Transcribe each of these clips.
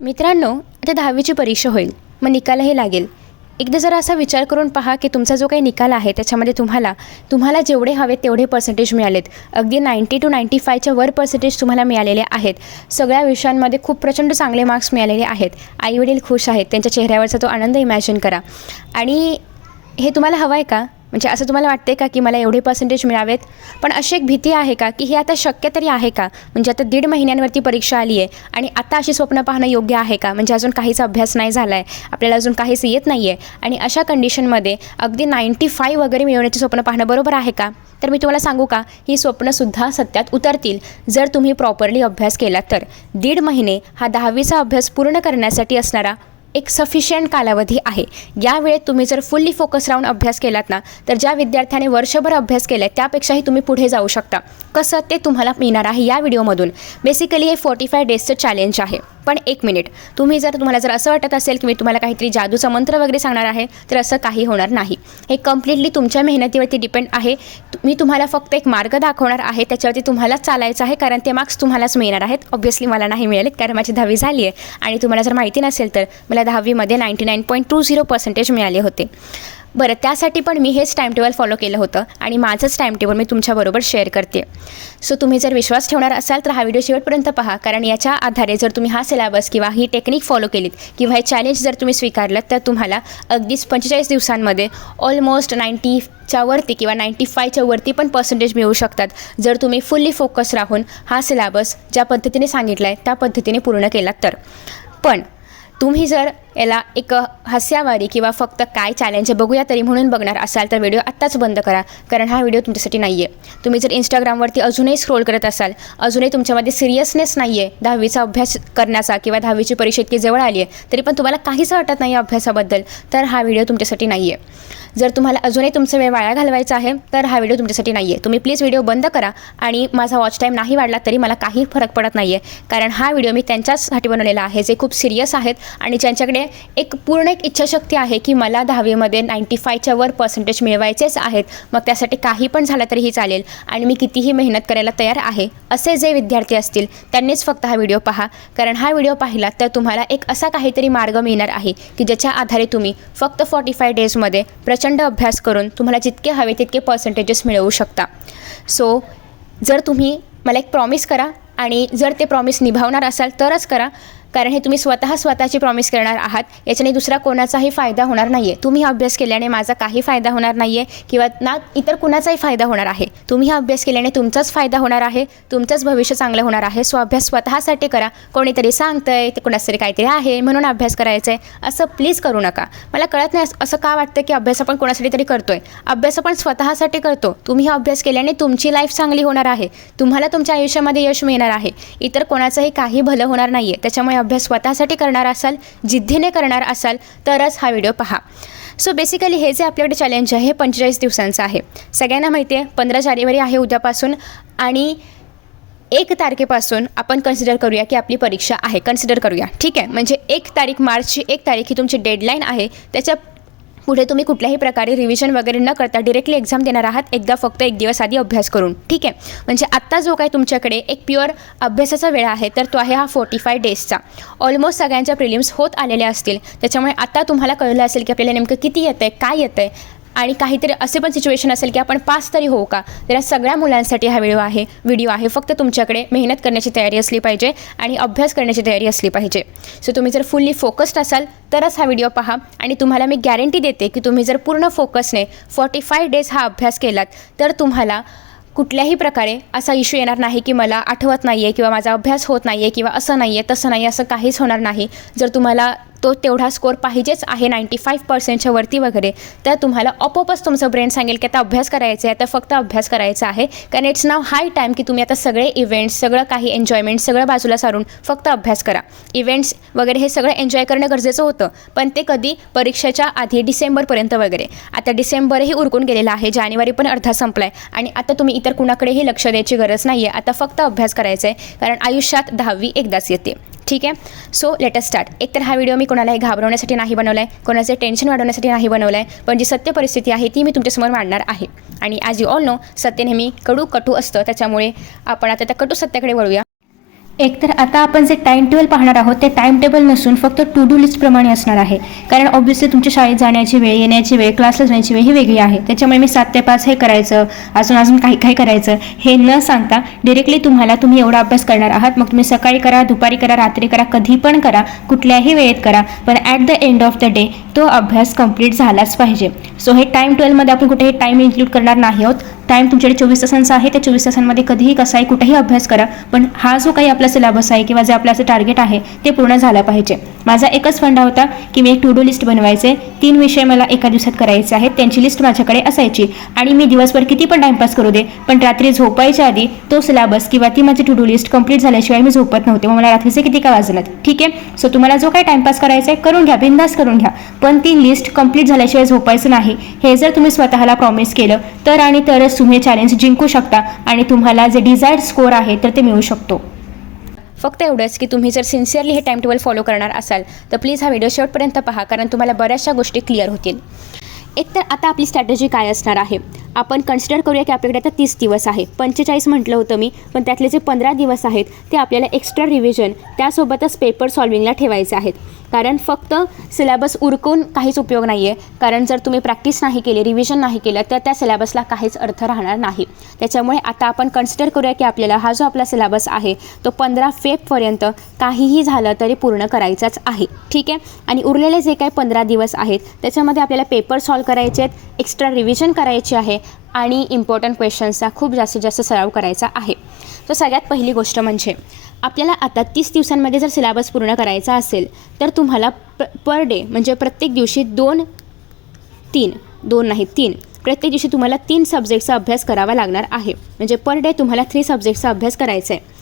मित्रांनो, आता 10वीची परीक्षा होईल, मग निकालही लागेल. एकदा जरा असा विचार करून पहा की तुमचा जो काही निकाल आहे त्याच्यामध्ये तुम्हाला जेवढे हवे तेवढे पर्सेंटेज मिळालेत. अगदी 90 to 95च्या वर पर्सेंटेज तुम्हाला मिळालेले आहेत. सगळ्या विषयांमध्ये खूप प्रचंड चांगले मार्क्स मिळालेले आहेत. आईवडील खुश आहेत, त्यांच्या चेहऱ्यावरचा तो आनंद इमॅजिन करा. आणि हे तुम्हाला हवं आहे का? म्हणजे असं तुम्हाला वाटते का की मला एवढे पर्सेंटेज मिळावेत? पण अशी एक भीती आहे का की हे आता शक्य तरी आहे का? म्हणजे आता 1.5 महिन्यांवरती परीक्षा आली आहे आणि आता अशी स्वप्न पाहणं योग्य आहे का? म्हणजे अजून काहीच अभ्यास नाही झाला आहे, आपल्याला अजून काहीच येत नाही आहे आणि अशा कंडिशनमध्ये अगदी 95 वगैरे मिळवण्याची स्वप्न पाहणं बरोबर आहे का? तर मी तुम्हाला सांगू का, ही स्वप्नसुद्धा सत्यात उतरतील जर तुम्ही प्रॉपरली अभ्यास केला तर. 1.5 महिने हा 10वीचा अभ्यास पूर्ण करण्यासाठी असणारा एक सफिशियंट कालावधी आहे. या वेळेत तुम्ही जर फुल्ली फोकस राहून अभ्यास केलात ना, तर ज्या विद्यार्थ्याने वर्षभर अभ्यास केला आहे त्यापेक्षाही तुम्ही पुढे जाऊ शकता. कसं ते तुम्हाला मिळणार आहे या व्हिडिओमधून. बेसिकली हे 45 डेजचं चॅलेंज आहे. पण एक मिनिट, तुम्हाला जर असं वाटत असेल की मी तुम्हाला काहीतरी जादूचा मंत्र वगैरे सांगणार आहे, तर असं काही होणार नाही. हे कम्प्लिटली तुमच्या मेहनतीवरती डिपेंड आहे. मी तुम्हाला फक्त एक मार्ग दाखवणार आहे, त्याच्यावरती तुम्हालाच चालायचं आहे, कारण ते मार्क्स तुम्हालाच मिळणार आहेत. ऑब्व्हियसली मला नाही मिळालेत, कारण माझी 10वी झाली आहे. आणि तुम्हाला जर माहिती नसेल तर मला 10वीमध्ये 99.20% मिळाले होते. बरं, त्यासाठी पण मी हेच टाईमटेबल फॉलो केलं होतं आणि माझंच टाईमटेबल मी तुमच्याबरोबर शेअर करते. सो तुम्ही जर विश्वास ठेवणार असाल तर हा व्हिडिओ शेवटपर्यंत पहा, कारण याच्या आधारे जर तुम्ही हा सिलेबस किंवा ही टेक्निक फॉलो केलीत किंवा हे चॅलेंज जर तुम्ही स्वीकारलं तर तुम्हाला अगदीच 45 दिवसांमध्ये ऑलमोस्ट 90च्या वरती किंवा 95च्या वरती पण पर्सेंटेज मिळू शकतात, जर तुम्ही फुल्ली फोकस राहून हा सिलेबस ज्या पद्धतीने सांगितला आहे त्या पद्धतीने पूर्ण केलात तर. पण तुम्ही जर याला एक हास्यावारी किंवा फक्त काय चॅलेंज बघूया तरी म्हणून बघणार असाल तर व्हिडिओ आत्ताच बंद करा, कारण हा व्हिडिओ तुमच्यासाठी नाही आहे. तुम्ही जर इंस्टाग्रामवरती अजूनही स्क्रोल करत असाल, अजूनही तुमच्यामध्ये सिरियसनेस नाही आहे 10वीचा अभ्यास करण्याचा किंवा 10वीची परीक्षा इतकी जवळ आली आहे तरी पण तुम्हाला काहीच वाटत नाही अभ्यासाबद्दल, तर हा व्हिडिओ तुमच्यासाठी नाही आहे. जर तुम्हाला अजूनही तुमचा वेळ वाया घालवायचा आहे तर हा व्हिडिओ तुमच्यासाठी नाही आहे. तुम्ही प्लीज व्हिडिओ बंद करा आणि माझा वॉच टाईम नाही वाढला तरी मला काही फरक पडत नाही आहे, कारण हा व्हिडिओ मी त्यांच्याचसाठी बनवलेला आहे जे खूप सिरियस आहेत आणि ज्यांच्याकडे पूर्ण एक इच्छाशक्ती आहे की मला 10वीमध्ये 95च्या वर पर्सेंटेज मिळवायचेच आहेत. मग त्यासाठी काही पण झालं तरीही चालेल आणि मी कितीही मेहनत करायला तयार आहे, असे जे विद्यार्थी असतील त्यांनीच फक्त हा व्हिडिओ पहा. कारण हा व्हिडिओ पाहिला तर तुम्हाला एक असा काहीतरी मार्ग मिळणार आहे की ज्याच्या आधारे तुम्ही फक्त 45 डेजमध्ये प्रचंड अभ्यास करून तुम्हाला जितके हवे तितके पर्सेंटेजेस मिळवू शकता. सो जर तुम्ही मला एक प्रॉमिस करा आणि जर ते प्रॉमिस निभावणार असाल तरच करा, कारण हे तुम्ही स्वतःची प्रॉमिस करणार आहात. याच्याने दुसरा कोणाचाही फायदा होणार नाही आहे. तुम्ही हा अभ्यास केल्याने माझा काही फायदा होणार नाही आहे किंवा ना इतर कुणाचाही फायदा होणार आहे. तुम्ही हा अभ्यास केल्याने तुमचाच फायदा होणार आहे, तुमचंच भविष्य चांगलं होणार आहे. सो अभ्यास स्वतःसाठी करा. कोणीतरी सांगतंय ते कोणाच तरी काहीतरी आहे म्हणून अभ्यास करायचा आहे असं प्लीज करू नका. मला कळत नाही असं का वाटतं की अभ्यास आपण कोणासाठी तरी करतोय. अभ्यास आपण स्वतःसाठी करतो. तुम्ही हा अभ्यास केल्याने तुमची लाईफ चांगली होणार आहे, तुम्हाला तुमच्या आयुष्यामध्ये यश मिळणार आहे, इतर कोणाचंही काही भलं होणार नाही आहे. त्याच्यामुळे अभ्यास स्वतःसाठी करणार असाल, जिद्दीने करणार असाल तरच हा व्हिडिओ पहा. सो बेसिकली हे जे आपल्याकडे चॅलेंज आहे हे 45 दिवसांचं आहे. सगळ्यांना माहिती आहे 15 जानेवारी आहे उद्यापासून आणि 1 तारखेपासून आपण कन्सिडर करूया की आपली परीक्षा आहे. कन्सिडर करूया, ठीक आहे. म्हणजे 1 तारीख, मार्चची 1 तारीख ही तुमची डेडलाईन आहे. त्याच्या पुढे तुम्ही कुठल्याही प्रकारे रिव्हिजन वगैरे न करता डिरेक्टली एक्झाम देणार आहात, एकदा फक्त 1 दिवस आधी अभ्यास करून, ठीक आहे. म्हणजे आत्ता जो काही तुमच्याकडे एक प्युअर अभ्यासाचा वेळ आहे तर तो आहे हा 45 डेजचा. ऑलमोस्ट सगळ्यांच्या प्रिलिम्स होत आलेल्या असतील, त्याच्यामुळे आता तुम्हाला कळलं असेल की आपल्याला नेमकं किती येतं आहे, काय येतं आहे. आणि काहीतरी असे पण सिच्युएशन असेल की आपण पास तरी होऊ का. तर या सगळ्या मुलांसाठी हा व्हिडिओ आहे. फक्त तुमच्याकडे मेहनत करण्याची तयारी असली पाहिजे आणि अभ्यास करण्याची तयारी असली पाहिजे. सो तुम्ही जर फुल्ली फोकस्ड असाल तरच हा व्हिडिओ पहा आणि तुम्हाला मी गॅरंटी देते की तुम्ही जर पूर्ण फोकसने 45 डेज हा अभ्यास केलात तर तुम्हाला कुठल्याही प्रकारे असा इश्यू येणार नाही की मला आठवत नाही आहे किंवा माझा अभ्यास होत नाही आहे किंवा असं नाही आहे तसं नाही, असं काहीच होणार नाही. जर तुम्हाला तो तेवढा स्कोर पाहिजेच आहे 95% वरती वगैरे, तर तुम्हाला आपोआपच तुमचं ब्रेन सांगेल की आता अभ्यास करायचा आहे, आता फक्त अभ्यास करायचा आहे. कारण इट्स नाव हाय टाईम की तुम्ही आता सगळे इव्हेंट्स, सगळं काही एन्जॉयमेंट सगळं बाजूला सारून फक्त अभ्यास करा. इव्हेंट्स वगैरे हे सगळं एन्जॉय करणं गरजेचं होतं, पण ते कधी परीक्षेच्या आधी डिसेंबरपर्यंत वगैरे. आता डिसेंबरही उरकून गेलेला आहे, जानेवारी पण अर्धा संपला आहे आणि आता तुम्ही इतर कुणाकडेही लक्ष द्यायची गरज नाही आहे. आता फक्त अभ्यास करायचा आहे, कारण आयुष्यात 10वी एकदाच येते, ठीक आहे. So let us start. एकतर हा व्हिडिओ मी कोणालाही घाबरवण्यासाठी नाही बनवला आहे, कोणाचे टेन्शन वाढवण्यासाठी नाही बनवला आहे, पण जी सत्य परिस्थिती आहे ती मी तुमच्यासमोर मांडणार आहे. आणि ॲज यू ऑल नो, सत्य नेहमी कटू असतं, त्याच्यामुळे आपण आता त्या कटू सत्याकडे वळूया. एकतर आता आपण जे टाइम टेबल पाहणार आहोत ते टाइम टेबल नसून फक्त टू डू लिस्टप्रमाणे असणार आहे. कारण ऑब्व्हियसली तुमच्या शाळेत जाण्याची वेळ, येण्याची वेळ, क्लासला जाण्याची वेळ ही वेगळी आहे. त्याच्यामुळे मी 7 ते 5 हे करायचं, अजून काही करायचं हे न सांगता डिरेक्टली तुम्ही एवढा अभ्यास करणार आहात. मग तुम्ही सकाळी करा, दुपारी करा, रात्री करा, कधी पण करा, कुठल्याही वेळेत करा, पण at the end of the day तो अभ्यास कंप्लीट झालाच पाहिजे. सो हे टाइम टेबलमध्ये आपण कुठेही टाईम इन्क्लूड करणार नाही आहोत. टाईम तुमच्याकडे 24 तासांचा आहे, त्या 24 तासांमध्ये कधीही कसाही कुठेही अभ्यास करा, पण हा जो काही आपला सिलेबस आहे किंवा जे आपलं असं टार्गेट आहे ते पूर्ण झालं पाहिजे. माझा एकच फंडा होता की मी एक टू डू लिस्ट बनवायचे, 3 विषय मला एका दिवसात करायचे आहेत, त्यांची लिस्ट माझ्याकडे असायची आणि मी दिवसभर किती पण टाईमपास करू दे, पण रात्री झोपायच्या आधी तो सिलेबस किंवा ती माझी टू डू लिस्ट कंप्लीट झाल्याशिवाय मी झोपत नव्हते. मग मला रात्रीचे किती का वाजणार. ठीक आहे, सो तुम्हाला जो काही टाईमपास करायचा आहे करून घ्या, बिंदास करून घ्या, पण ती लिस्ट कंप्लीट झाल्याशिवाय झोपायचं नाही. हे जर तुम्ही स्वतःला प्रॉमिस केलं तर आणि तरच तुम्ही चॅलेंज जिंकू शकता आणि तुम्हाला जे डिझायर्ड स्कोअर आहे तर ते मिळू शकतो. फक्त एवढंच की तुम्ही जर सिन्सिअरली हे टाइम टेबल फॉलो करणार असाल तर प्लीज हा व्हिडिओ शेवटपर्यंत पहा, कारण तुम्हाला बऱ्याचशा गोष्टी क्लिअर होतील. एक तर आता आपली स्ट्रॅटेजी काय असणार आहे, आपण कन्सिडर करूया की आपल्याकडे आता 30 दिवस आहे. 45 म्हटलं होतं मी, पण त्यातले जे 15 दिवस आहेत ते आपल्याला एक्स्ट्रा रिव्हिजन त्यासोबतच पेपर सॉल्विंगला ठेवायचे आहेत. कारण फक्त सिलेबस उरकून काहीच उपयोग नाही आहे, कारण जर तुम्ही प्रॅक्टिस नाही केली, रिव्हिजन नाही केलं तर त्या सिलेबसला काहीच अर्थ राहणार नाही. त्याच्यामुळे आता आपण कन्सिडर करूया की आपल्याला हा जो आपला सिलेबस आहे तो 15 फेब्रुवारीपर्यंत काहीही झालं तरी पूर्ण करायचाच आहे. ठीक आहे, आणि उरलेले जे काही 15 दिवस आहेत त्याच्यामध्ये आपल्याला पेपर सॉल्व करायचे आहेत, एक्स्ट्रा रिव्हिजन करायची आहे आणि इम्पॉर्टंट क्वेश्चन्सचा खूप जास्तीत जास्त सराव करायचा आहे. तर सगळ्यात पहिली गोष्ट म्हणजे आपल्याला आता 30 दिवसांमध्ये जर सिलेबस पूर्ण करायचा असेल तर तुम्हाला पर डे म्हणजे प्रत्येक दिवशी 2 नाही 3 प्रत्येक दिवशी तुम्हाला 3 सब्जेक्टचा अभ्यास करावा लागणार आहे. म्हणजे पर डे तुम्हाला 3 सब्जेक्टचा अभ्यास करायचा आहे.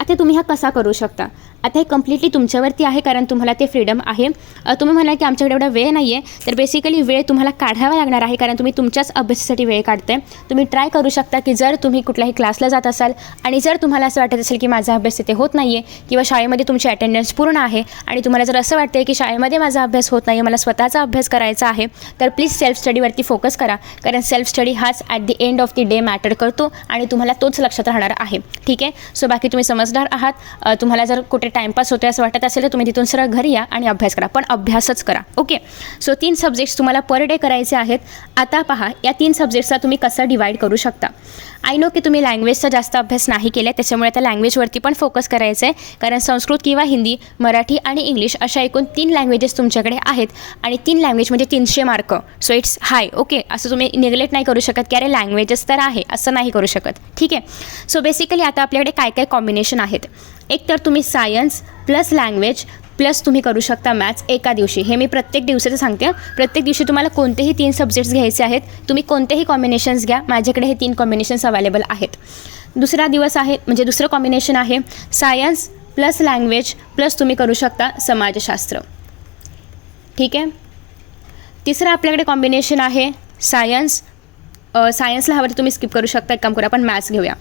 आता तुम्ही हा कसा करू शकता, आता हे कम्प्लिटली तुमच्यावरती आहे, कारण तुम्हाला ते फ्रीडम आहे. तुम्ही म्हणाल की आमच्याकडे एवढा वेळ नाही आहे, तर बेसिकली वेळ तुम्हाला काढावा लागणार आहे, कारण तुम्ही तुमच्याच अभ्यासासाठी वेळ काढताय. तुम्ही ट्राय करू शकता की जर तुम्ही कुठल्याही क्लासला जात असाल आणि जर तुम्हाला असं वाटत असेल की माझा अभ्यास तिथे होत नाही आहे किंवा शाळेमध्ये तुमची अटेंडन्स पूर्ण आहे आणि तुम्हाला जर असं वाटतं की शाळेमध्ये माझा अभ्यास होत नाही आहे, मला स्वतःचा अभ्यास करायचा आहे, तर प्लीज सेल्फ स्टडीवरती फोकस करा, कारण सेल्फ स्टडी हाच at the end of the day matter करतो आणि तुम्हाला तोच लक्षात राहणार आहे. ठीक आहे, सो बाकी तुम्ही समजदार आहात. तुम्हाला जर कुठे टाईमपास होतो असं वाटत असेल तर तुम्ही तिथून सरळ घरी या आणि अभ्यास करा, पण अभ्यासच करा. ओके, सो 3 सब्जेक्ट्स तुम्हाला पर डे करायचे आहेत. आता पहा या 3 सब्जेक्ट्सचा तुम्ही कसं डिवाईड करू शकता. आय नो की तुम्ही लँग्वेजचा जास्त अभ्यास नाही केला, त्याच्यामुळे आता लँग्वेजवरती पण फोकस करायचं आहे, कारण संस्कृत किंवा हिंदी, मराठी आणि इंग्लिश अशा एकूण 3 लँग्वेजेस तुमच्याकडे आहेत आणि 3 लँग्वेज म्हणजे 300 mark. So it's high. Okay, असं तुम्ही निग्लेक्ट नाही करू शकत की अरे लँग्वेजेस तर आहे असं नाही करू शकत. ठीक आहे, सो बेसिकली आता आपल्याकडे काय काय कॉम्बिनेशन आहेत. एक तर तुम्ही सायन्स प्लस लँग्वेज प्लस तुम्ही करू शकता मॅथ्स एका दिवशी. हे मी प्रत्येक दिवसाचं सांगते. प्रत्येक दिवशी तुम्हाला कोणतेही 3 सब्जेक्ट्स घ्यायचे आहेत, तुम्ही कोणतेही कॉम्बिनेशन्स घ्या. माझ्याकडे हे 3 कॉम्बिनेशन्स अवेलेबल आहेत. दुसरा दिवस आहे म्हणजे दुसरं कॉम्बिनेशन आहे सायन्स प्लस लँग्वेज प्लस तुम्ही करू शकता समाजशास्त्र. ठीक आहे, तिसरं आपल्याकडे कॉम्बिनेशन आहे सायन्सला हवं तर तुम्ही स्किप करू शकता, एक काम करू आपण मॅथ्स घेऊया.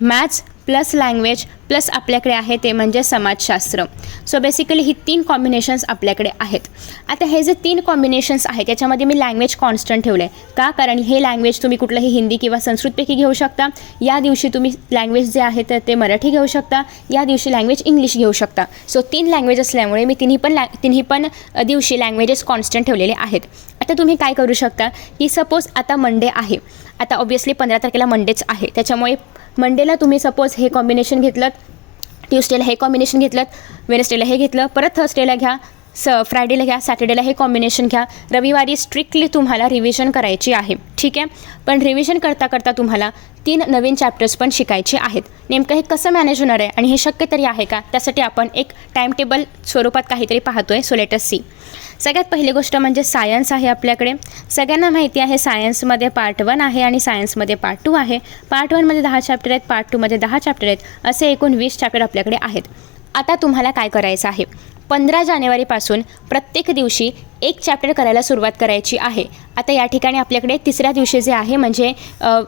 मॅथ्स प्लस लँग्वेज प्लस आपल्याकडे आहे ते म्हणजे समाजशास्त्र. सो बेसिकली ही 3 कॉम्बिनेशन्स आपल्याकडे आहेत. आता हे जे 3 कॉम्बिनेशन्स आहेत त्याच्यामध्ये मी लँग्वेज कॉन्स्टंट ठेवलं आहे. का, कारण हे लँग्वेज तुम्ही कुठलंही हिंदी किंवा संस्कृतपैकी घेऊ शकता. या दिवशी तुम्ही लँग्वेज जे आहे तर ते मराठी घेऊ शकता, या दिवशी लँग्वेज इंग्लिश घेऊ शकता. सो 3 लँग्वेज असल्यामुळे मी तिन्ही पण दिवशी लँग्वेजेस कॉन्स्टंट ठेवलेले आहेत. आता तुम्ही काय करू शकता की सपोज आता मंडे आहे, आता ऑब्व्हियसली 15 तारखेला मंडेच आहे, त्याच्यामुळे मंडेला तुम्ही सपोज हे कॉम्बिनेशन घेतलं, ट्यूसडेला हे कॉम्बिनेशन घेतलं, वेनसडेला हे घेतलं, परत थर्सडेला घ्या, फ्रायडेला घ्या, सॅटर्डेला हे कॉम्बिनेशन घ्या. रविवारी स्ट्रिक्टली तुम्हाला रिव्हिजन करायची आहे. ठीक आहे, पण रिव्हिजन करता करता तुम्हाला 3 नवीन चॅप्टर्स पण शिकायचे आहेत. नेमकं हे कसं मॅनेज होणार आहे आणि हे शक्य तरी आहे का, त्यासाठी आपण एक टाईम टेबल स्वरूपात काहीतरी पाहतो आहे. So let us see. सगळ्यात पहिली गोष्ट म्हणजे सायन्स आहे आपल्याकडे. सगळ्यांना माहिती आहे सायन्समध्ये पार्ट 1 आहे आणि सायन्समध्ये पार्ट 2 आहे. पार्ट 1मध्ये 10 चॅप्टर आहेत, पार्ट 2मध्ये 10 चॅप्टर आहेत, असे एकूण 20 चॅप्टर आपल्याकडे आहेत. आता तुम्हाला काय करायचं आहे, 15 जानेवारीपासून प्रत्येक दिवशी एक चॅप्टर करायला सुरुवात करायची आहे. आता या ठिकाणी आपल्याकडे तिसऱ्या दिवशी जे आहे म्हणजे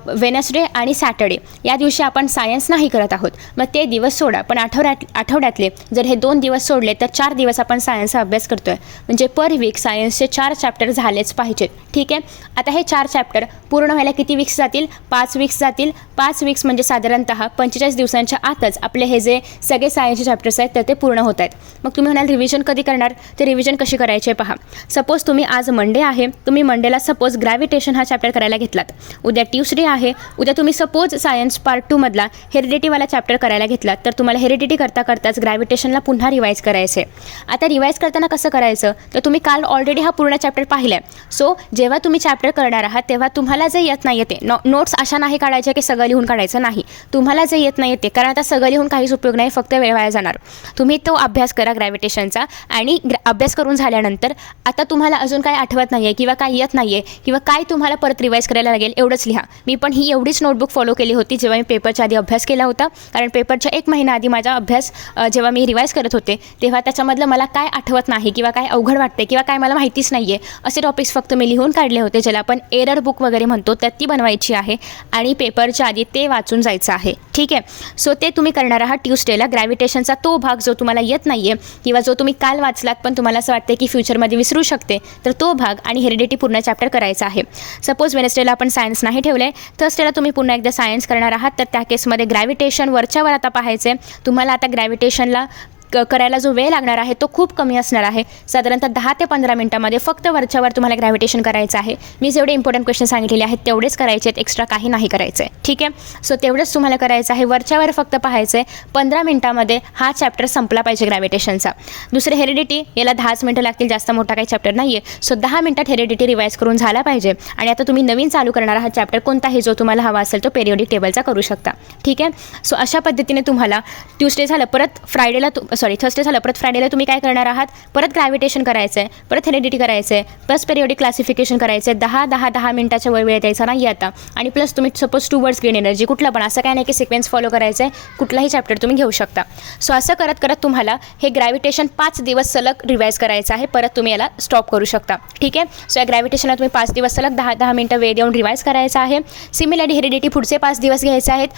वेनसडे आणि सॅटर्डे या दिवशी आपण सायन्स नाही करत आहोत. मग ते दिवस सोडा, पण आठवड्यातले जर हे 2 दिवस सोडले तर 4 दिवस आपण सायन्सचा अभ्यास करतो आहे. म्हणजे पर वीक सायन्सचे 4 चॅप्टर झालेच पाहिजेत. ठीक आहे. आता हे 4 चॅप्टर पूर्ण व्हायला किती वीक्स जातील? 5 वीक्स जातील. 5 वीक्स म्हणजे साधारणतः 45 दिवसांच्या आतच आपले हे जे सगळे सायन्सचे चॅप्टर्स आहेत तर ते पूर्ण होत आहेत. मग तुम्ही म्हणाल रिव्हिजन कधी करणार? ते रिव्हिजन कशी करायचे पहा. सपोज तुम्ही आज मंडे आहे, तुम्ही मंडेला सपोज ग्रॅव्हिटेशन हा चॅप्टर करायला घेतलात. उद्या ट्यूसडे आहे, उद्या तुम्ही सपोज सायन्स पार्ट 2 मधला हेरिडिटीवाला चॅप्टर करायला घेतलात, तर तुम्हाला हेरिडिटी करता करताच ग्रॅव्हिटेशनला पुन्हा रिवाईज करायचं आहे. आता रिवाईज करताना कसं करायचं? तर तुम्ही काल ऑलरेडी हा पूर्ण चॅप्टर पाहिला आहे. सो जेव्हा तुम्ही चॅप्टर करणार आहात तेव्हा तुम्हाला जे येत नाही येते नोट्स अशा नाही काढायच्या की सगळं लिहून काढायचं नाही. तुम्हाला जे येत नाही येते, कारण आता सगळं लिहून काहीच उपयोग नाही, फक्त वेळ वाया जाणार. तुम्ही तो अभ्यास करा ग्रॅव्हिटेशनचा आणि अभ्यास करून झाल्यानंतर आता तुम्हाला अजून काय आठवत नाही आहे किंवा काय येत नाही आहे किंवा काय तुम्हाला परत रिवाईज करायला लागेल एवढंच लिहा. मी पण ही एवढीच नोटबुक फॉलो केली होती जेव्हा मी पेपरच्या आधी अभ्यास केला होता. कारण पेपरच्या 1 महिना आधी माझा अभ्यास जेव्हा मी रिवाईज करत होते तेव्हा त्याच्यामधलं मला काय आठवत नाही किंवा काय अवघड वाटते किंवा काय मला माहितीच नाही आहे असे टॉपिक्स फक्त मी लिहून काढले होते, ज्याला आपण एरर बुक वगैरे म्हणतो, तर ती बनवायची आहे आणि पेपरच्या आधी ते वाचून जायचं आहे. ठीक आहे. सो ते तुम्ही करणार आहात ट्यूसडेला. ग्रॅव्हिटेशनचा तो भाग जो तुम्हाला येत नाही आहे किंवा जो तुम्ही काल वाचलात पण तुम्हाला असं वाटते की फ्युचरमध्ये विसरू शकते, तर तो भाग आणि हेरिडिटी पूर्ण चॅप्टर करायचा आहे. सपोज वेनसडेला आपण सायन्स नाही ठेवलं आहे, थर्सडेला तुम्ही पुन्हा एकदा सायन्स करणार आहात, तर त्या केसमध्ये ग्रॅव्हिटेशन वरच्यावर आता पाहायचं आहे. तुम्हाला आता ग्रॅव्हिटेशनला करायला जो वेळ लागणार आहे तो खूप कमी असणार आहे. साधारणतः 10 ते 15 मिनिटामध्ये फक्त वरच्यावर तुम्हाला ग्रॅव्हिटेशन करायचं आहे. मी जेवढे इम्पॉर्टंट क्वेश्चन सांगितलेले आहेत तेवढेच करायचे आहेत, एक्स्ट्रा काही नाही करायचं आहे. ठीक आहे. सो तेवढंच तुम्हाला करायचं आहे. वरच्यावर फक्त पाहायचं आहे. 15 मिनिटामध्ये हा चॅप्टर संपला पाहिजे ग्रॅव्हिटेशनचा. दुसरं हेरिडिटी, याला 10 मिनिटं लागतील, जास्त मोठा काही चॅप्टर नाही आहे. सो 10 मिनिटात हेरिडिटी रिवाईज करून झाला पाहिजे. आणि आता तुम्ही नवीन चालू करणारा हा चॅप्टर कोणताही जो तुम्हाला हवा असेल तो पेरियोडिक टेबलचा करू शकता. ठीक आहे. सो अशा पद्धतीने तुम्हाला ट्यूसडे झालं, परत फ्रायडेला थर्सडे झालं, परत फ्रायडेला तुम्ही काय करणार आहात? परत ग्रॅव्हिटेशन करायचं आहे, परत हेरिडिटी करायचं आहे, प्लस पेरियोडिक क्लासिफिकेशन करायचं आहे. 10 मिनिटाच्या वेळ द्यायचा नाही आता. आणि प्लस तुम्ही सपोज टुवर्ड्स ग्रीन एनर्जी कुठलं पण असं काय नाही की सिक्वेन्स फॉलो करायचं आहे, कुठलाही चॅप्टर तुम्ही घेऊ शकता. सो असं करत करत तुम्हाला हे ग्रॅव्हिटेशन 5 दिवस सलग रिवाईज करायचं आहे. परत तुम्ही याला स्टॉप करू शकता. ठीक आहे. सो या ग्रॅव्हिटेशनला तुम्ही 5 दिवस सलग 10 मिनिटं वेळ देऊन रिवाईज करायचं आहे. सिमिलरली हेरिडिटी पुढचे 5 दिवस घ्यायचे आहेत,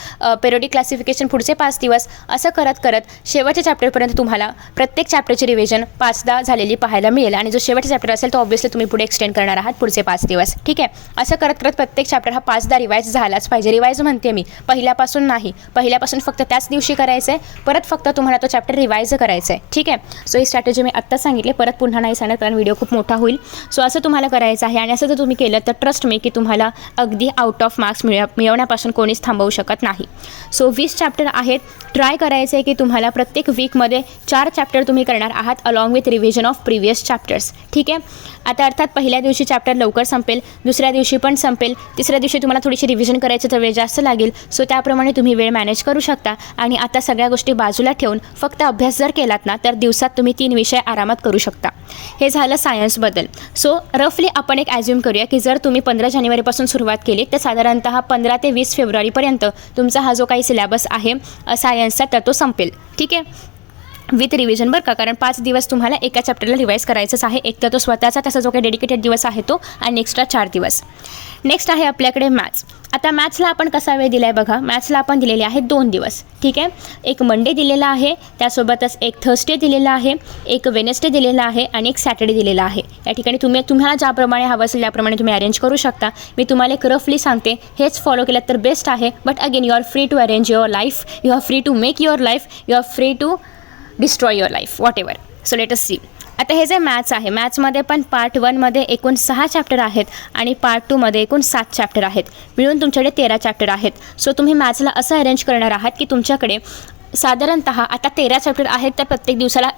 पेरियोडिक क्लासिफिकेशन पुढचे 5 दिवस. असं करत करत शेवटच्या चॅप्टरपर्यंत तुम्हाला प्रत्येक चॅप्टरची रिव्हिजन 5दा झालेली पाहायला मिळेल. आणि जो शेवटचा चॅप्टर असेल तो ऑब्व्हियसली तुम्ही पुढे एक्सटेंड करणार आहात पुढचे 5 दिवस. ठीक आहे. असं करत करत प्रत्येक चॅप्टर हा 5दा रिवाईज झालाच पाहिजे. रिवाईज म्हणते मी, पहिल्यापासून नाही. पहिल्यापासून फक्त त्याच दिवशी करायचं आहे, परत फक्त तुम्हाला तो चॅप्टर रिवाईज करायचा आहे. ठीक आहे. सो ही स्ट्रॅटेजी मी आत्ता सांगितली, परत पुन्हा नाही सांगत कारण व्हिडिओ खूप मोठा होईल. सो असं तुम्हाला करायचं आहे. आणि असं जर तुम्ही केलं तर ट्रस्ट मी की तुम्हाला अगदी आउट ऑफ मार्क्स मिळवण्यापासून कोणीच थांबवू शकत नाही. सो 20 चॅप्टर आहेत. ट्राय करायचं आहे की तुम्हाला प्रत्येक वीकमध्ये 4 चॅप्टर तुम्ही करणार आहात along with revision of previous chapters. ठीक आहे. आता अर्थात पहिल्या दिवशी चॅप्टर लवकर संपेल, दुसऱ्या दिवशी पण संपेल, तिसऱ्या दिवशी तुम्हाला थोडीशी रिव्हिजन करायचं तर वेळ जास्त लागेल. सो त्याप्रमाणे तुम्ही वेळ मॅनेज करू शकता. आणि आता सगळ्या गोष्टी बाजूला ठेवून फक्त अभ्यास जर केलात ना तर दिवसात तुम्ही 3 विषय आरामात करू शकता. हे झालं सायन्सबद्दल. सो रफली आपण एक ॲज्युम करूया की जर तुम्ही 15 जानेवारीपासून सुरुवात केली तर साधारणतः 15 ते 20 फेब्रुवारीपर्यंत तुमचा हा जो काही सिलेबस आहे सायन्सचा तर तो संपेल. ठीक आहे. विथ रिव्हिजन बरं का, कारण 5 दिवस तुम्हाला एका चॅप्टरला रिवाईज करायचंच आहे. एक तर तो स्वतःचा त्याचा जो काही डेडिकेटेड दिवस आहे तो आणि एक्स्ट्रा 4 दिवस. नेक्स्ट आहे आपल्याकडे मॅथ्स. आता मॅथ्सला आपण कसा वेळ दिला आहे बघा. मॅथ्सला आपण दिलेले आहे 2 दिवस. ठीक आहे. एक मंडे दिलेला आहे, त्यासोबतच एक थर्सडे दिलेला आहे, एक वेनसडे दिलेला आहे आणि एक सॅटर्डे दिलेला आहे. या ठिकाणी तुम्हाला ज्याप्रमाणे हवं असेल त्याप्रमाणे तुम्ही अरेंज करू शकता. मी तुम्हाला एक रफली सांगते, हेच फॉलो केलं तर बेस्ट आहे. But again you are free to arrange your life, you are free to make your life, you are free to destroy your life, whatever. So let us see. आता हे जे maths आहे, मॅथ्समध्ये पण part 1मध्ये एकूण 6 chapter आहेत आणि part 2मध्ये एकूण 7 चॅप्टर आहेत. मिळून तुमच्याकडे 13 चॅप्टर आहेत. सो तुम्ही मॅथ्सला असं अरेंज करणार आहात की तुमच्याकडे साधारणतः आता 13 चॅप्टर आहेत तर प्रत्येक दिवसाला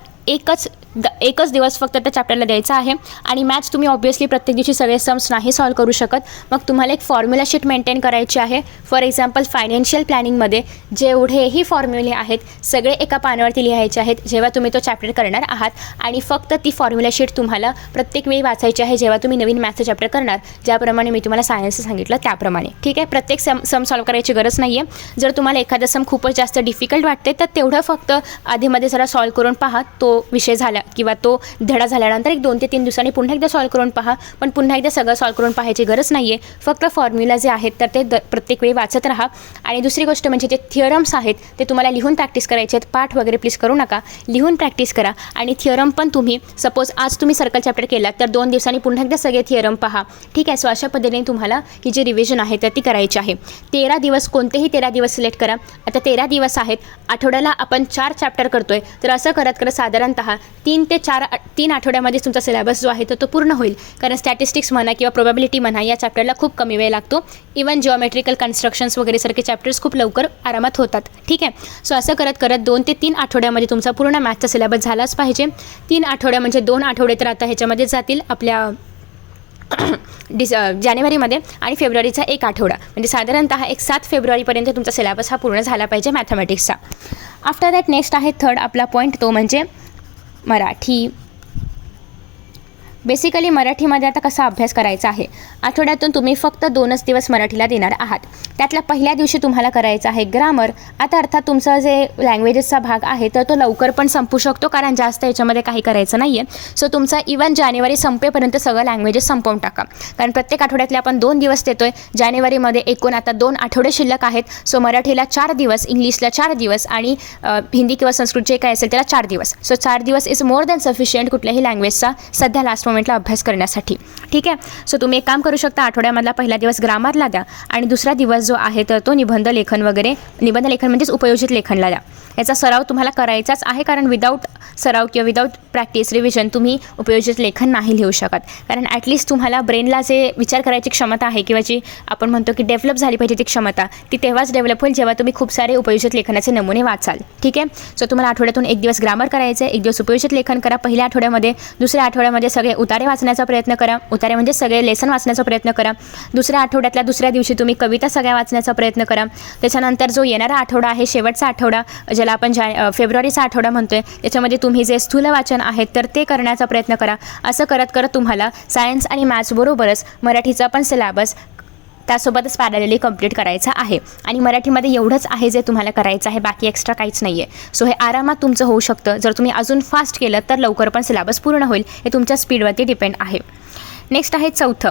एकच दिवस फक्त त्या चॅप्टरला द्यायचा आहे. आणि मॅथ्स तुम्ही ऑब्व्हियसली प्रत्येक दिवशी सगळे सम्स नाही सॉल्व करू शकत. मग तुम्हाला एक फॉर्म्युला शीट मेंटेन करायची आहे. फॉर एक्झाम्पल फायनान्शियल प्लॅनिंगमध्ये जेवढेही फॉर्म्युले आहेत सगळे एका पानावरती लिहायचे आहेत जेव्हा तुम्ही तो चॅप्टर करणार आहात. आणि फक्त ती फॉर्म्युला शीट तुम्हाला प्रत्येक वेळी वाचायची आहे जेव्हा तुम्ही नवीन मॅथ्सचं चॅप्टर करणार, ज्याप्रमाणे मी तुम्हाला सायन्सचं सांगितलं त्याप्रमाणे. ठीक आहे. प्रत्येक सम सॉल्व करायची गरज नाही आहे. जर तुम्हाला एखादा सम खूपच जास्त डिफिकल्ट वाटते तर तेवढं फक्त आधीमध्ये जरा सॉल्व करून पहा, तो विषय झाला किंवा तो धडा झाल्यानंतर एक 2 ते 3 दिवसांनी पुन्हा एकदा सॉल्व करून पहा. पण पुन्हा एकदा सगळं सॉल्व करून पाहायची गरज नाही आहे. फक्त फॉर्म्युला जे आहेत तर ते प्रत्येक वेळी वाचत राहा. आणि दुसरी गोष्ट म्हणजे जे थिअरम्स आहेत ते तुम्हाला लिहून प्रॅक्टिस करायचे आहेत. पाठ वगैरे प्लीज करू नका, लिहून प्रॅक्टिस करा. आणि थिअरम पण तुम्ही सपोज आज तुम्ही सर्कल चॅप्टर केला तर 2 दिवसांनी पुन्हा एकदा सगळे थिअरम पहा. ठीक आहे. सो अशा पद्धतीने तुम्हाला ही जी रिव्हिजन आहे तर ती करायची आहे. 13 दिवस, कोणतेही 13 दिवस सिलेक्ट करा. आता 13 दिवस आहेत, आठवड्याला आपण 4 चॅप्टर करतोय, तर असं करत करत साधारणतः 3 आठवड्यामध्ये तुमचा सिलेबस जो आहे तो पूर्ण होईल. कारण स्टॅटिस्टिक्स म्हणा किंवा प्रोबॅबिलिटी म्हणा या चॅप्टरला खूप कमी वेळ लागतो. इवन जिओमेट्रिकल कन्स्ट्रक्शन्स वगैरे सारखे चॅप्टर्स खूप लवकर आरामात होतात. ठीक आहे. सो असं करत करत 2 ते 3 आठवड्यामध्ये तुमचा पूर्ण मॅथचा सिलेबस झालाच पाहिजे. 3 आठवड्या म्हणजे 2 आठवडे तर आता ह्याच्यामध्ये जातील आपल्या जानेवारीमध्ये, आणि फेब्रुवारीचा 1 आठवडा म्हणजे साधारणतः एक 7 फेब्रुवारीपर्यंत तुमचा सिलेबस हा पूर्ण झाला पाहिजे मॅथमॅटिक्सचा. आफ्टर दॅट नेक्स्ट आहे थर्ड आपला पॉईंट, तो म्हणजे मराठी. बेसिकली मराठीमध्ये आता कसा अभ्यास करायचा आहे. आठवड्यातून तुम्ही फक्त 2च दिवस मराठीला देणार आहात. त्यातल्या पहिल्या दिवशी तुम्हाला करायचं आहे ग्रामर. आता अर्थात तुमचा जे लँग्वेजेसचा भाग आहे तर तो लवकर पण संपू शकतो, कारण जास्त याच्यामध्ये काही करायचं नाही आहे. सो तुमचा इवन जानेवारी संपेपर्यंत सगळं लँग्वेजेस संपवून टाका, कारण प्रत्येक आठवड्यातले आपण 2 दिवस देतोय. जानेवारीमध्ये एकूण आता 2 आठवडे शिल्लक आहेत. सो मराठीला 4 दिवस, इंग्लिशला 4 दिवस आणि हिंदी किंवा संस्कृत जे काय असेल त्याला 4 दिवस. सो 4 दिवस इज मोर दॅन सफिशियंट कुठल्याही लँग्वेजचा सध्या लास्ट मोमेंटला अभ्यास करण्यासाठी. ठीक आहे. सो तुम्ही एक काम करू शकता, आठवड्यामधला पहिला दिवस ग्रामरला द्या आणि दुसरा दिवस जो आहे तर तो निबंध लेखन म्हणजेच उपयोजित लेखनला द्या. याचा सराव तुम्हाला करायचाच आहे, कारण विदाऊट सराव किंवा विदाऊट प्रॅक्टिस रिव्हिजन तुम्ही उपयोजित लेखन नाही लिहू शकत. कारण ॲटलिस्ट तुम्हाला ब्रेनला जे विचार करायची क्षमता आहे किंवा जी आपण म्हणतो की डेव्हलप झाली पाहिजे ती क्षमता, ती तेव्हाच डेव्हलप होईल जेव्हा तुम्ही खूप सारे उपयोजित लेखनाचे नमुने वाचाल. ठीक आहे. सो तुम्हाला आठवड्यातून 1 दिवस ग्रामर करायचं आहे, 1 दिवस उपयोजित लेखन करा पहिल्या आठवड्यामध्ये. दुसऱ्या आठवड्यामध्ये सगळे उतारे वाचण्याचा प्रयत्न करा. उतारे म्हणजे सगळे लेसन वाचण्याचा प्रयत्न करा. दुसऱ्या आठवड्यातल्या दुसऱ्या दिवशी तुम्ही कविता सगळ्या वाचण्याचा प्रयत्न करा. त्याच्यानंतर जो येणारा आठवडा आहे, शेवटचा आठवडा ज्याला आपण फेब्रुवारीचा आठवडा म्हणतोय, त्याच्यामध्ये तुम्ही जे स्थूल वाचन आहे तर ते करण्याचा प्रयत्न करा. असं करत करत तुम्हाला सायन्स आणि मॅथ्सबरोबरच मराठीचा पण सिलेबस त्यासोबतच पॅरलली कंप्लीट करायचा आहे. आणि मराठीमध्ये एवढंच आहे जे तुम्हाला करायचं आहे, बाकी एक्स्ट्रा काहीच नाही आहे. सो हे आरामात तुमचं होऊ शकतं. जर तुम्ही अजून फास्ट केलं तर लवकर पण सिलेबस पूर्ण होईल. हे तुमच्या स्पीडवरती डिपेंड आहे. नेक्स्ट आहे चौथं.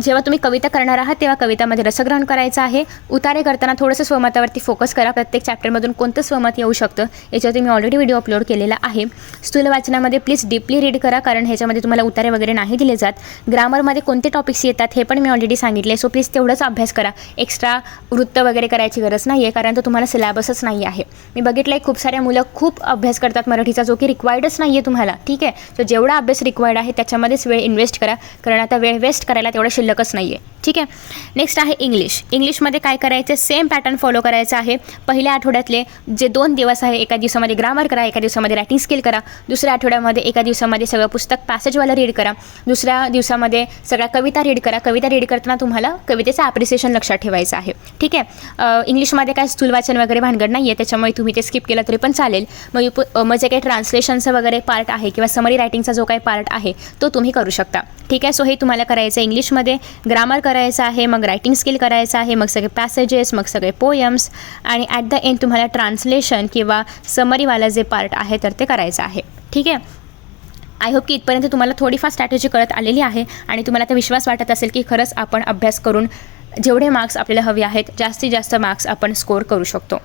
जेव्हा तुम्ही कविता करणार आहात तेव्हा कवितामध्ये रसग्रहण करायचं आहे. उतारे करताना थोडंसं स्वमतावरती फोकस करा. प्रत्येक चॅप्टरमधून कोणतं स्वमत येऊ शकतं याच्यावरती मी ऑलरेडी व्हिडिओ अपलोड केलेला आहे. स्थूल वाचनामध्ये प्लीज डीपली रीड करा, कारण ह्याच्यामध्ये तुम्हाला उतारे वगैरे नाही दिले जात. ग्रामरमध्ये कोणते टॉपिक्स येतात हे पण मी ऑलरेडी सांगितले. सो प्लीज तेवढंच अभ्यास करा. एक्स्ट्रा वृत्त वगैरे करायची गरज नाही आहे, कारण तो तुम्हाला सिलेबसच नाही आहे. मी बघितलं आहे खूप साऱ्या मुलं खूप अभ्यास करतात मराठीचा, जो की रिक्वायर्डच नाही आहे तुम्हाला. ठीक आहे. सो जेवढा अभ्यास रिक्वायर्ड आहे त्याच्यामध्येच वेळ इन्व्हेस्ट करा, कारण आता वेळ वेस्ट करायला तेवढं शिल्लकच नाही आहे. ठीक आहे. नेक्स्ट आहे इंग्लिश. इंग्लिशमध्ये काय करायचं, सेम पॅटर्न फॉलो करायचं आहे. पहिल्या आठवड्यातले जे 2 दिवस आहे, एका दिवसामध्ये ग्रामर करा, एका दिवसामध्ये रायटिंग स्किल करा. दुसऱ्या आठवड्यामध्ये एका दिवसामध्ये सगळं पुस्तक पॅसेजवाला रीड करा. दुसऱ्या दिवसामध्ये सगळ्या कविता रीड करा. कविता रीड करताना तुम्हाला कवितेचं ॲप्रिसिएशन लक्षात ठेवायचं आहे. ठीक आहे. इंग्लिशमध्ये काय स्थूल वाचन वगैरे भानगड नाही आहे, त्याच्यामुळे तुम्ही ते स्किप केलं तरी पण चालेल. मग जे काही ट्रान्सलेशनचं वगैरे पार्ट आहे किंवा समरी रायटिंगचा जो काही पार्ट आहे तो तुम्ही करू शकता. ठीक आहे. सो हे तुम्हाला करायचं आहे. इंग्लिशमध्ये ग्रामर करायचं आहे, मग रायटिंग स्किल करायचं आहे, मग सगळे पॅसेजेस, मग सगळे पोयम्स, आणि ॲट द एंड तुम्हाला ट्रान्सलेशन किंवा समरीवाला जे पार्ट आहे तर ते करायचं आहे. ठीक आहे. आय होप की इथपर्यंत तुम्हाला थोडीफार स्ट्रॅटेजी कळत आलेली आहे आणि तुम्हाला आता विश्वास वाटत असेल की खरंच आपण अभ्यास करून जेवढे मार्क्स आपल्याला हवे आहेत जास्तीत जास्त मार्क्स आपण स्कोअर करू शकतो.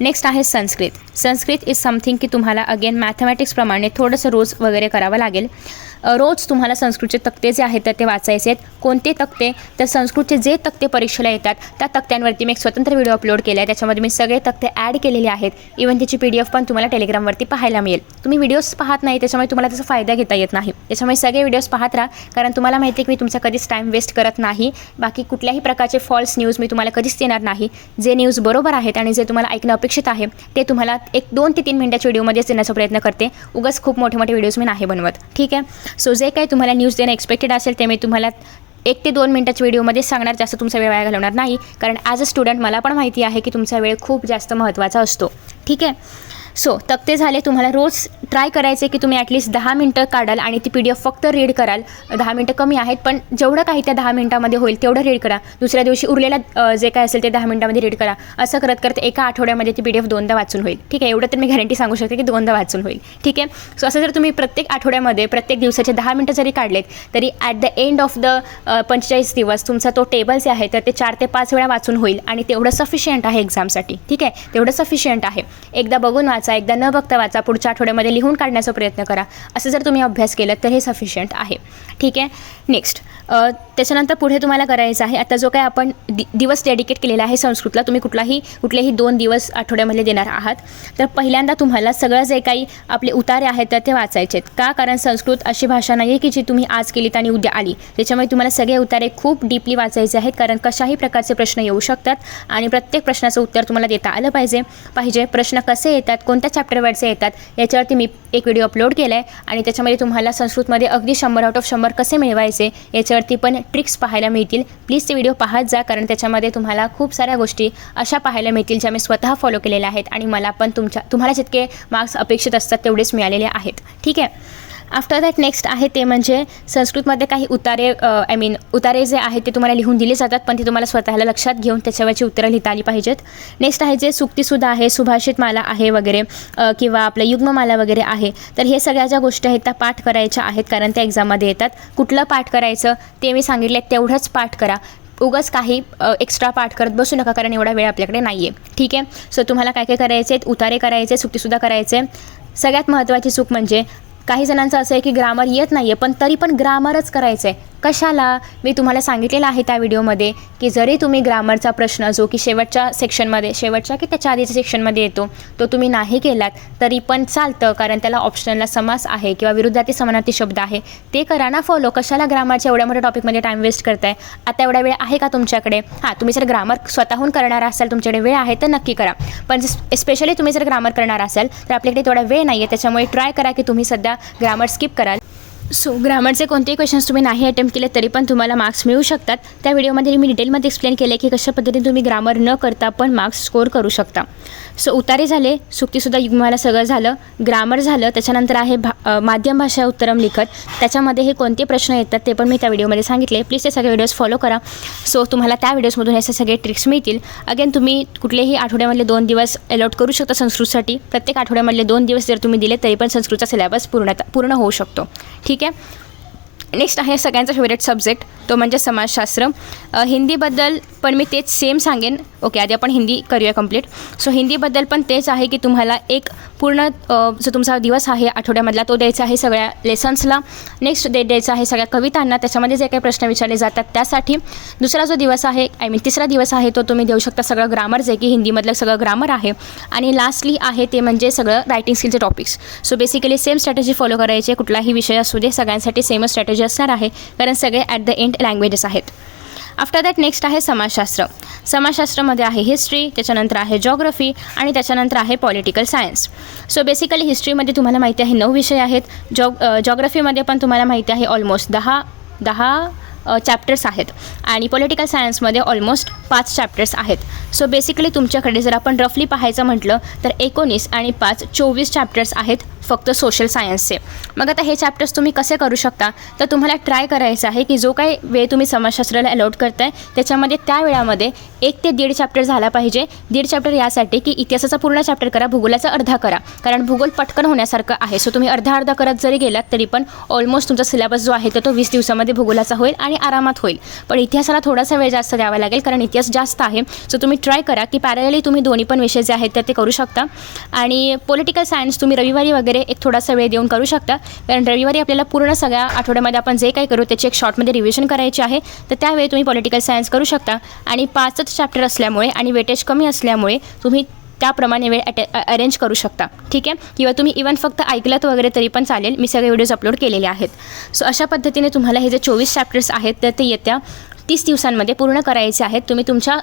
नेक्स्ट आहे संस्कृत. संस्कृत इज समथिंग की तुम्हाला अगेन मॅथमॅटिक्सप्रमाणे थोडंसं रोज वगैरे करावं लागेल. रोज तुम्हाला संस्कृतचे तक्ते जे आहेत तर ते वाचायचे आहेत. कोणते तक्ते, तर संस्कृतचे जे तक्ते परीक्षेला येतात त्या तक्त्यांवरती मी एक स्वतंत्र व्हिडिओ अपलोड केला आहे. त्याच्यामध्ये मी सगळे तक्ते ॲड केलेले आहेत. इवन त्याची PDF पण तुम्हाला टेलिग्रामवरती पाहायला मिळेल. तुम्ही व्हिडिओज पाहत नाही त्याच्यामुळे तुम्हाला त्याचा फायदा घेता येत नाही. त्याच्यामुळे सगळे व्हिडिओज पाहत राहा, कारण तुम्हाला माहिती आहे की मी तुमचा कधीच टाईम वेस्ट करत नाही. बाकी कुठल्याही प्रकारचे फॉल्स न्यूज मी तुम्हाला कधीच देणार नाही. जे न्यूज बरोबर आहेत आणि जे तुम्हाला ऐकणं अपेक्षित आहे ते तुम्हाला 2 ते 3 मिनिटाच्या व्हिडिओमध्येच देण्याचा प्रयत्न करते. उगाच खूप मोठे मोठे व्हिडिओज मी नाही बनवत. ठीक आहे. सो जे काही तुम्हाला न्यूज देणं एक्सपेक्टेड असेल ते मी तुम्हाला 1 ते 2 मिनिटाच्या व्हिडिओमध्ये सांगणार. जास्त तुमचा वेळ वाया घालवणार नाही, कारण ॲज अ स्टुडंट मला पण माहिती आहे की तुमचा वेळ खूप जास्त महत्त्वाचा असतो. ठीक आहे. सो तक्ते झाले. तुम्हाला रोज ट्राय करायचे की तुम्ही ॲटलिस्ट 10 मिनटं काढाल आणि ती PDF फक्त रीड कराल. 10 मिनटं कमी आहेत, पण जेवढं काही त्या 10 मिनटामध्ये होईल तेवढं रीड करा. दुसऱ्या दिवशी उरलेला जे काय असेल ते 10 मिनटामध्ये रीड करा. असं करत करत एका आठवड्यामध्ये ती PDF 2दा वाचून होईल. ठीक आहे, एवढं तर मी गॅरंटी सांगू शकते की 2दा वाचून होईल. ठीक आहे. सो असं जर तुम्ही प्रत्येक आठवड्यामध्ये प्रत्येक दिवसाचे 10 मिनटं जरी काढलेत तरी at the end of the 45 दिवस तुमचा तो टेबल जे आहे तर ते 4 ते 5 वेळा वाचून होईल आणि तेवढं सफिशियंट आहे एक्झामसाठी. ठीक आहे, तेवढं सफिशियंट आहे. एकदा बघून वाचा, एकदा न बघता वाचा, पुढच्या आठवड्यामध्ये लिहून काढण्याचा प्रयत्न करा. असं जर तुम्ही अभ्यास केलं तर हे सफिशियंट आहे. ठीक आहे. नेक्स्ट त्याच्यानंतर पुढे तुम्हाला करायचं आहे, आता जो काय आपण दिवस डेडिकेट केलेला आहे संस्कृतला, तुम्ही कुठलेही 2 दिवस आठवड्यामध्ये देणार आहात. तर पहिल्यांदा तुम्हाला सगळं जे काही आपले उतारे आहेत तर ते वाचायचे आहेत. का? कारण संस्कृत अशी भाषा नाही आहे की जी तुम्ही आज केलीत आणि उद्या आली. त्याच्यामुळे तुम्हाला सगळे उतारे खूप डीपली वाचायचे आहेत, कारण कशाही प्रकारचे प्रश्न येऊ शकतात आणि प्रत्येक प्रश्नाचं उत्तर तुम्हाला देता आलं पाहिजे. प्रश्न कसे येतात, कोणत्या चॅप्टरवरचे येतात याच्यावरती मी एक व्हिडिओ अपलोड केला आहे आणि त्याच्यामध्ये तुम्हाला संस्कृतमध्ये अगदी 100 आउट ऑफ 100 कसे मिळवायचे याच्यावरती पण ट्रिक्स पाहायला मिळतील. प्लीज ते व्हिडिओ पाहत जा, कारण त्याच्यामध्ये तुम्हाला खूप साऱ्या गोष्टी अशा पाहायला मिळतील ज्या मी स्वतः फॉलो केलेल्या आहेत आणि मला पण तुम्हाला जितके मार्क्स अपेक्षित असतात तेवढेच मिळालेले आहेत. ठीक आहे. आफ्टर दॅट नेक्स्ट आहे ते म्हणजे संस्कृतमध्ये काही उतारे जे आहेत ते तुम्हाला लिहून दिले जातात, पण ते तुम्हाला स्वतःला लक्षात घेऊन त्याच्यावरची उत्तरं लिहिता आली पाहिजेत. नेक्स्ट आहे जे सुक्तीसुद्धा आहे, सुभाषित माला आहे वगैरे किंवा आपलं युग्ममाला वगैरे आहे. तर हे सगळ्या ज्या गोष्टी आहेत त्या पाठ करायच्या आहेत, कारण त्या एक्झाममध्ये येतात. कुठलं पाठ करायचं ते मी सांगितले, तेवढंच पाठ करा. उगाच काही एक्स्ट्रा पाठ करत बसू नका, कारण एवढा वेळ आपल्याकडे नाही आहे. ठीक आहे. सो तुम्हाला काय काय करायचे आहेत, उतारे करायचे, सुक्तीसुद्धा करायचे. सगळ्यात महत्त्वाची चूक म्हणजे काही जणांचं असं आहे की ग्रामर येत नाही आहे, पण तरी पण ग्रामरच करायचं आहे. कशाला? मी तुम्हाला सांगितलेलं आहे त्या व्हिडिओमध्ये की जरी तुम्ही ग्रामरचा प्रश्न जो की शेवटच्या की त्याच्या आधीच्या सेक्शनमध्ये येतो तो तुम्ही नाही केलात तरी पण चालतं, कारण त्याला ऑप्शनला समास आहे किंवा विरुद्धार्थी समानार्थी शब्द आहे, ते करा ना फॉलो. कशाला ग्रामरच्या एवढ्या मोठ्या टॉपिकमध्ये टाईम वेस्ट करताय? आता एवढा वेळ आहे का तुमच्याकडे? तुम्ही जर ग्रामर स्वतःहून करणार असाल, तुमच्याकडे वेळ आहे तर नक्की करा, पण स्पेशली तुम्ही जर ग्रामर करणार असाल तर आपल्याकडे तेवढा वेळ नाही आहे. त्याच्यामुळे ट्राय करा की तुम्ही सध्या ग्रामर स्किप कराल. सो ग्रामरचे कोणतेही क्वेश्चन्स तुम्ही नाही अटेम्प्ट केले तरी पण तुम्हाला मार्क्स मिळू शकतात. त्या व्हिडिओमध्ये मी डिटेलमध्ये एक्सप्लेन केले की कशा पद्धतीने तुम्ही ग्रामर न करता पण मार्क्स स्कोर करू शकता. सो उतारे झाले, सुक्तीसुद्धा युग्ममाला सगळं झालं, ग्रामर झालं. त्याच्यानंतर आहे माध्यम भाषा उत्तरम लिखत. त्याच्यामध्ये हे कोणते प्रश्न येतात ते पण मी त्या व्हिडिओमध्ये सांगितले. प्लीज ते सगळे व्हिडिओज फॉलो करा. सो तुम्हाला त्या व्हिडिओजमधून असे सगळे ट्रिक्स मिळतील. अगेन तुम्ही कुठलेही आठवड्यामधले 2 दिवस अलॉट करू शकता संस्कृतसाठी. प्रत्येक आठवड्यामधले 2 दिवस जर तुम्ही दिले तरी पण संस्कृतचा सिलेबस पूर्ण होऊ शकतो. ठीक आहे. नेक्स्ट आहे सगळ्यांचा फेवरेट सब्जेक्ट, तो म्हणजे समाजशास्त्र. हिंदीबद्दल पण मी तेच सेम सांगेन. ओके, आधी आपण हिंदी करूया कंप्लीट. सो हिंदीबद्दल पण तेच आहे की तुम्हाला एक पूर्ण जो तुमचा दिवस आहे आठवड्यामधला तो द्यायचा आहे सगळ्या लेसन्सला. नेक्स्ट द्यायचा आहे सगळ्या कवितांना, त्याच्यामध्ये जे काही प्रश्न विचारले जातात त्यासाठी. दुसरा जो दिवस आहे तिसरा दिवस आहे तो तुम्ही देऊ शकता सगळं ग्रामर, जे की हिंदीमधलं सगळं ग्रामर आहे. आणि लास्टली आहे ते म्हणजे सगळं रायटिंग स्किलचे topics. So basically same strategy follow करायची. कुठलाही विषय असू दे सगळ्यांसाठी सेमच स्ट्रॅटेजी असणार आहे, कारण सगळे ॲट द एंड लँग्वेजेस आहेत. आफ्टर दॅट नेक्स्ट आहे समाजशास्त्र. समाजशास्त्रामध्ये आहे हिस्ट्री, त्याच्यानंतर आहे जॉग्रफी आणि त्याच्यानंतर आहे पॉलिटिकल सायन्स. सो बेसिकली हिस्ट्रीमध्ये तुम्हाला माहिती आहे 9 विषय आहेत. जॉग्रफीमध्ये पण तुम्हाला माहिती आहे ऑलमोस्ट 10 चॅप्टर्स आहेत आणि पॉलिटिकल सायन्समध्ये ऑलमोस्ट 5 चॅप्टर्स आहेत. सो बेसिकली तुमच्याकडे जर आपण रफली पाहायचं म्हटलं तर 19 आणि 5 24 चॅप्टर्स आहेत फक्त सोशल सायन्सचे. मग आता हे चॅप्टर्स तुम्ही कसे करू शकता, तर तुम्हाला ट्राय करायचं आहे की जो काही वेळ तुम्ही समाजशास्त्राला अलॉट करताय त्याच्यामध्ये त्या वेळामध्ये 1 ते 1.5 चॅप्टर झाला पाहिजे. 1.5 चॅप्टर यासाठी की इतिहासाचा पूर्ण चॅप्टर करा, भूगोलाचा अर्धा करा, कारण भूगोल पटकन होण्यासारखं आहे. सो तुम्ही अर्धा करत जरी गेलात तरी पण ऑलमोस्ट तुमचा सिलेबस जो आहे तर तो 20 दिवसामध्ये भूगोलाचा होईल आणि आरामात होईल. पण इतिहासाला थोडासा वेळ जास्त द्यावा लागेल, कारण इतिहास जास्त आहे. सो तुम्ही ट्राय करा की पॅरलली तुम्ही दोन्ही पण विषय जे आहेत तर ते करू शकता. आणि पॉलिटिकल सायन्स तुम्ही रविवारी वगैरे एक थोडासा वेळ देऊन करू शकता, कारण रविवारी आपल्याला पूर्ण सगळ्या आठवड्यामध्ये आपण जे काही करू त्याची एक शॉर्टमध्ये रिव्हिजन करायची आहे. तर त्यावेळी तुम्ही पॉलिटिकल सायन्स करू शकता. आणि 5च चॅप्टर असल्यामुळे आणि वेटेज कमी असल्यामुळे तुम्ही त्याप्रमाणे वेळ अरेंज करू शकता. ठीक आहे. किंवा तुम्ही इवन फक्त ऐकलत वगैरे तरी पण चालेल, मी सगळे व्हिडिओज अपलोड केलेले आहेत. सो अशा पद्धतीने तुम्हाला हे जे 24 चॅप्टर्स आहेत तर ते येत्या 30 दिवसांमध्ये पूर्ण करायचे आहेत. तुम्ही तुमच्या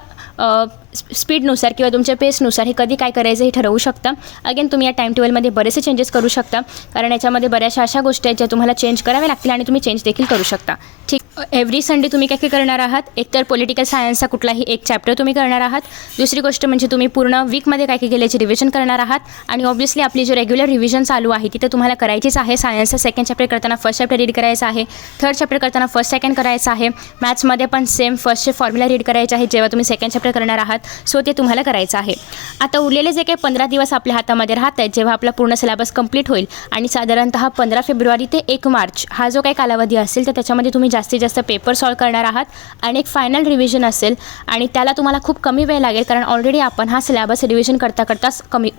स्पीडनुसार किंवा तुमच्या पेसनुसार हे कधी काय करायचं हे ठरवू शकता. अगेन तुम्ही या टाईम टेबलमध्ये बरेचसे चेंजेस करू शकता, कारण याच्यामध्ये बऱ्याचशा अशा गोष्टी आहेत ज्या तुम्हाला चेंज कराव्या लागतील आणि तुम्ही चेंज देखील करू शकता. ठीक, एव्हरी संडे तुम्ही काय काय करणार आहात, एकतर पॉलिटिकल सायन्सचा कुठलाही एक चॅप्टर तुम्ही करणार आहात. दुसरी गोष्ट म्हणजे तुम्ही पूर्ण वीकमध्ये काय काय केलं याची रिव्हिजन करणार आहात. आणि ऑब्व्हियसली आपली जी रेग्युलर रिव्हिजन चालू आहे तिथे तुम्हाला करायचीच आहे. सायन्सचा सेकंड चॅप्टर करताना फर्स्ट चॅप्टर रीड करायचं आहे, थर्ड चॅप्टर करताना फर्स्ट सेकंड करायचं आहे. मॅथ्समध्ये पण सेम फर्स्टचे फॉर्म्युला रीड करायचे आहे जेव्हा तुम्ही सेकंड चॅप्टर करणार आहात. सो ते तुम्हाला करायचं आहे. आता उरलेले जे काही 15 दिवस आपल्या हातामध्ये राहत आहेत, जेव्हा आपला पूर्ण सिलेबस कंप्लीट होईल आणि साधारणतः 15 फेब्रुवारी ते 1 मार्च हा जो काही कालावधी असेल तर त्याच्यामध्ये तुम्ही जास्तीत जास्त पेपर सॉल्व करणार आहात आणि एक फायनल रिव्हिजन असेल आणि त्याला तुम्हाला खूप कमी वेळ लागेल, कारण ऑलरेडी आपण हा सिलेबस रिव्हिजन करताच कमी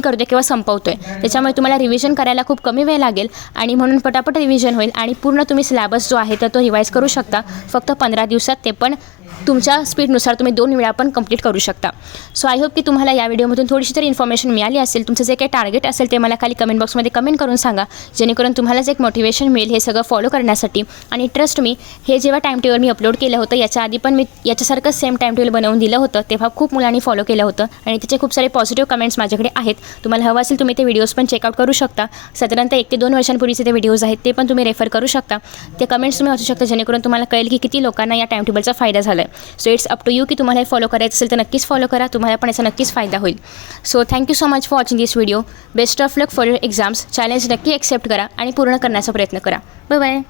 करतोय किंवा संपवतोय. त्याच्यामुळे तुम्हाला रिव्हिजन करायला खूप कमी वेळ लागेल आणि म्हणून पटापट रिव्हिजन होईल आणि पूर्ण तुम्ही सिलेबस जो आहे तर तो रिवाईज करू शकता फक्त 15 दिवसात. ते पण तुमच्या स्पीडनुसार तुम्ही 2 वेळा पण कंप्लीट करू शकता. सो आय होप की तुम्हाला या व्हिडिओमधून थोडीशी तरी इन्फॉर्मेशन मिळाली असेल. तुमचं जे काही टार्गेट असेल ते मला खाली कमेंट बॉक्समध्ये कमेंट करून सांगा, जेणेकरून तुम्हालाच एक मोटिवेशन मिळेल हे सगळं फॉलो करण्यासाठी. आणि ट्रस्ट मी, हे जेव्हा टाईम टेबल मी अपलोड केलं होतं याच्या आधी पण मी याच्यासारखं सेम टाईम टेबल बनवून दिलं होतं, तेव्हा खूप मुलांनी फॉलो केलं होतं आणि त्याचे खूप सारे पॉझिटिव्ह कमेंट्स माझ्याकडे आहेत. तुम्हाला हवं असेल तुम्ही ते व्हिडिओज पण चेकआउट करू शकता. साधारणतः 1 ते 2 वर्षांपूर्वीचे ते व्हिडिओज आहेत ते पण तुम्ही रेफर करू शकता. ते कमेंट्स तुम्ही वाचू शकता, जेणेकरून तुम्हाला कळेल की किती लोकांना या टाईम टेबलचा फायदा झाला आहे. So it's up to you की तुम्हाला हे फॉलो करायचं असेल तर नक्कीच फॉलो करा. तुम्हाला पण याचा नक्कीच फायदा होईल. So thank you so much for watching this video. Best of luck for your exams. Challenge नक्की एक्सेप्ट करा आणि पूर्ण करण्याचा प्रयत्न करा. Bye bye.